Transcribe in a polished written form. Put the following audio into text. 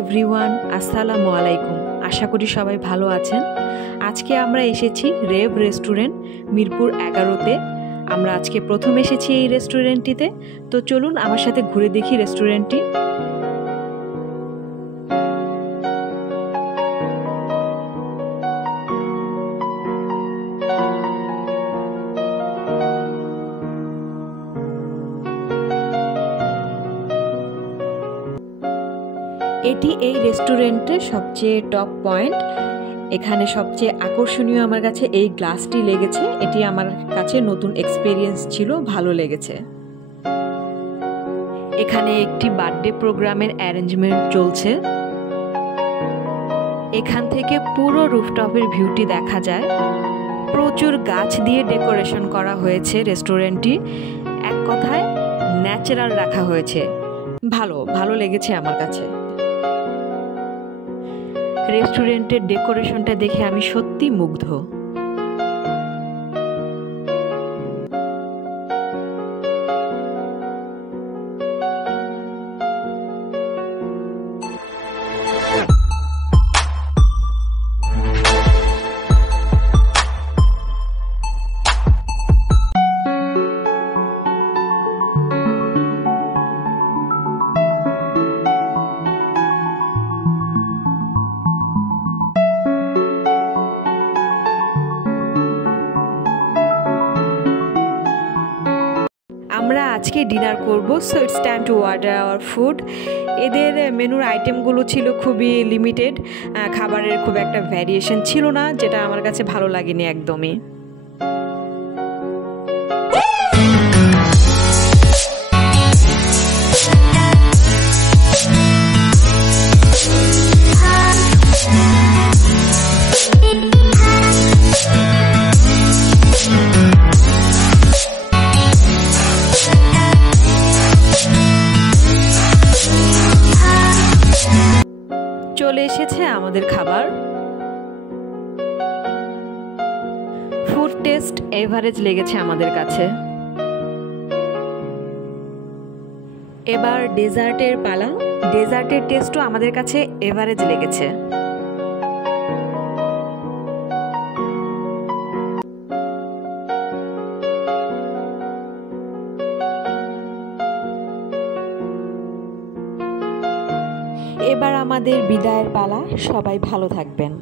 Everyone, আসসালামু আলাইকুম। আশা করি সবাই ভালো আছেন। আজকে আমরা এসেছি রেভ রেস্টুরেন্ট মিরপুর 11-তে। আমরা আজকে প্রথম এসেছি এই রেস্টুরেন্টটিতে। তো চলুন আমার সাথে ঘুরে দেখি রেস্টুরেন্টটি। এটি এই রেস্টুরেন্টের সবচেয়ে টপ পয়েন্ট। এখানে সবচেয়ে আকর্ষণীয় আমার কাছে এই গ্লাসটি লেগেছে। এটি আমার কাছে নতুন এক্সপেরিয়েন্স ছিল, ভালো লেগেছে। এখানে একটি বার্থডে প্রোগ্রামের অ্যারেঞ্জমেন্ট চলছে। এখান থেকে পুরো রুফটপের ভিউটি দেখা যায়। প্রচুর গাছ দিয়ে ডেকোরেশন করা হয়েছে রেস্টুরেন্টটি। এক কথায় ন্যাচারাল রাখা হয়েছে। ভালো লেগেছে আমার কাছে। রেস্টুরেন্টের ডেকোরেশনটা দেখে আমি সত্যি মুগ্ধ। আমরা আজকে ডিনার করব, so it's time to order our food. এদের মেনুর আইটেমগুলো ছিল খুবই লিমিটেড, খাবারের খুব একটা ভ্যারিয়েশন ছিল না, যেটা আমার কাছে ভালো লাগেনি একদমই। চলে এসেছে আমাদের খাবার। ফুড টেস্ট এভারেজ লেগেছে আমাদের কাছে। এবার ডেজার্টের পালা। ডেজার্টের টেস্টও আমাদের কাছে এভারেজ লেগেছে। এবার আমাদের বিদায়ের পালা। সবাই ভালো থাকবেন।